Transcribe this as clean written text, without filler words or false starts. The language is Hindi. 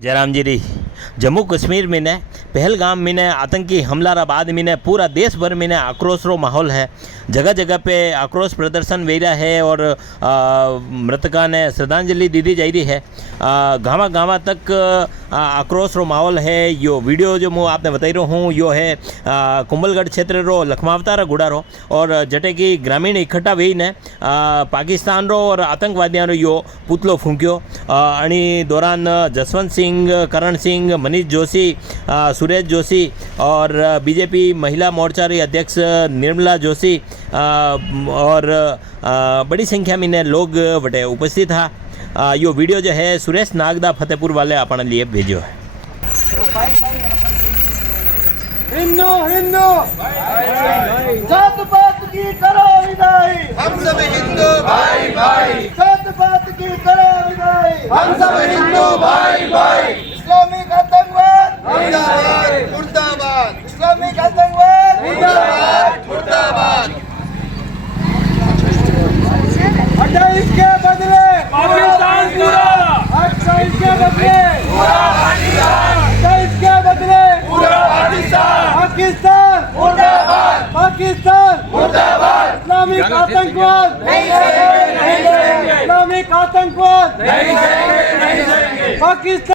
जयराम जी री जम्मू कश्मीर में ने पहलगाम में ने आतंकी हमला बाद में ने पूरा देश भर में ने आक्रोश रो माहौल है। जगह जगह पे आक्रोश प्रदर्शन वेरा है और मृतका ने श्रद्धांजलि दी जा रही है। गाँव गाँव तक आक्रोश रो माहौल है। यो वीडियो जो मैं आपने बताई रहा हूँ यो है कुंभलगढ़ क्षेत्र रो लखमावतारा गुड़ा रो और जटे की ग्रामीण इकट्ठा वही ने पाकिस्तान रो और आतंकवादियों रो यो पुतलो फूंक्यो। आणि दौरान जसवंत सिंह, करण सिंह, मनीष जोशी, सुरेश जोशी और बीजेपी महिला मोर्चा री अध्यक्ष निर्मला जोशी और बड़ी संख्या में लोग वटे उपस्थित था। यो वीडियो जो है सुरेश नागदा फतेहपुर वाले अपने लिए भेजो है। हिंदू हिंदू जात पात की करो विदाई, हम सब हिंदू भाई भाई, जात पात की करो विदाई, हम सब हिंदू भाई भाई। इस्लामिक आतंकवाद मुर्दाबाद मुर्दाबाद, इस्लामिक आतंकवाद मुर्दाबाद मुर्दाबाद। 28 के बदले पाकिस्तान पूरा, 28 के बदले पूरा पाकिस्तान, 28 के बदले पूरा पाकिस्तान, पाकिस्तान मुर्दाबाद पाकिस्तान मुर्दाबाद। इस्लामिक आतंकवाद नहीं सहेंगे, नहीं सहेंगे, इस्लामिक आतंकवाद नहीं सहेंगे, नहीं सहेंगे। पाकिस्तान